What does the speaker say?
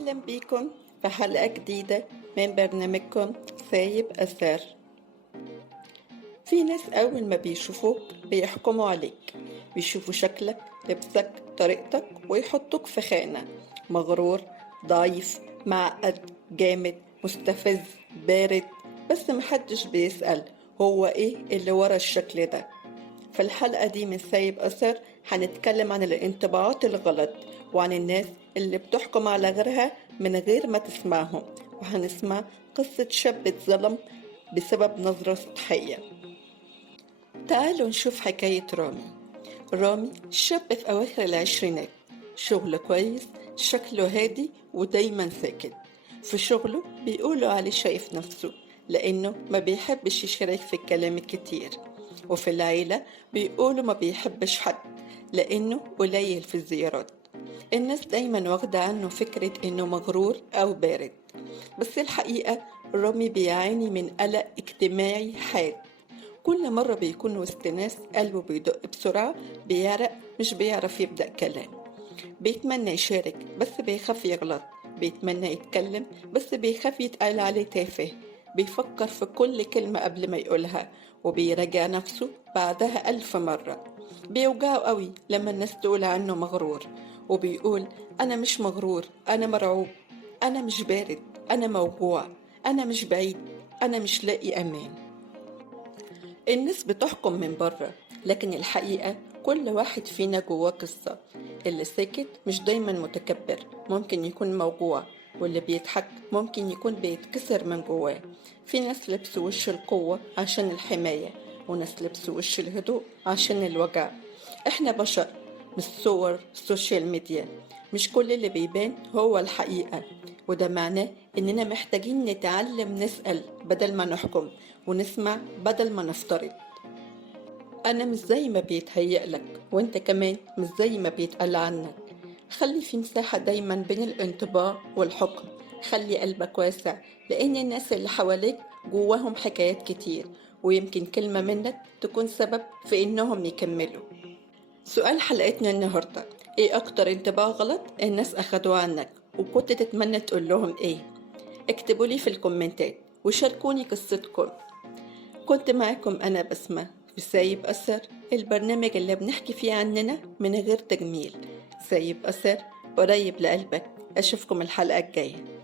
أهلا بيكم في حلقة جديدة من برنامجكم سايب أثر. في ناس أول ما بيشوفوك بيحكموا عليك، بيشوفوا شكلك، لبسك، طريقتك، ويحطوك في خانة: مغرور، ضعيف، معقد، جامد، مستفز، بارد. بس محدش بيسأل هو إيه اللي ورا الشكل ده. في الحلقة دي من سايب أثر هنتكلم عن الانطباعات الغلط، وعن الناس اللي بتحكم على غيرها من غير ما تسمعهم، وهنسمع قصة شاب اتظلم بسبب نظرة سطحية. تعالوا نشوف حكاية رامي. رامي شاب في أواخر العشرينات، شغله كويس، شكله هادي ودايما ساكت. في شغله بيقولوا عليه شايف نفسه لأنه ما بيحبش يشارك في الكلام الكتير. وفي العيلة بيقولوا ما بيحبش حد لأنه قليل في الزيارات. الناس دايما واخدة عنه فكرة إنه مغرور أو بارد، بس الحقيقة رامي بيعاني من قلق اجتماعي حاد. كل مرة بيكون وسط ناس قلبه بيدق بسرعة، بيعرق، مش بيعرف يبدأ كلام. بيتمنى يشارك بس بيخاف يغلط، بيتمنى يتكلم بس بيخاف يتقال عليه تافه. بيفكر في كل كلمة قبل ما يقولها، وبيراجع نفسه بعدها 1000 مرة. بيوجعه قوي لما الناس تقول عنه مغرور، وبيقول: أنا مش مغرور، أنا مرعوب، أنا مش بارد، أنا موجوع، أنا مش بعيد، أنا مش لاقي أمان. الناس بتحكم من بره، لكن الحقيقة كل واحد فينا جواه قصة. اللي ساكت مش دايما متكبر، ممكن يكون موجوع، واللي بيضحك ممكن يكون بيتكسر من جواه. في ناس لبسوا وش القوة عشان الحماية، وناس لبسوا وش الهدوء عشان الوجع. احنا بشر، مش صور سوشيال ميديا. مش كل اللي بيبان هو الحقيقة، وده معناه إننا محتاجين نتعلم نسأل بدل ما نحكم، ونسمع بدل ما نفترض. أنا مش زي ما بيتهيألك، وإنت كمان مش زي ما بيتقال عنك. خلي في مساحة دايما بين الانطباع والحكم. خلي قلبك واسع، لأن الناس اللي حواليك جواهم حكايات كتير، ويمكن كلمة منك تكون سبب في إنهم يكملوا. سؤال حلقتنا النهاردة: ايه اكتر انطباع غلط الناس اخدوه عنك وكنت تتمنى تقول لهم ايه؟ اكتبوا لي في الكومنتات وشاركوني قصتكم. كنت معاكم انا بسمة في سايب اثر، البرنامج اللي بنحكي فيه عننا من غير تجميل. سايب اثر، قريب لقلبك. اشوفكم الحلقة الجاية.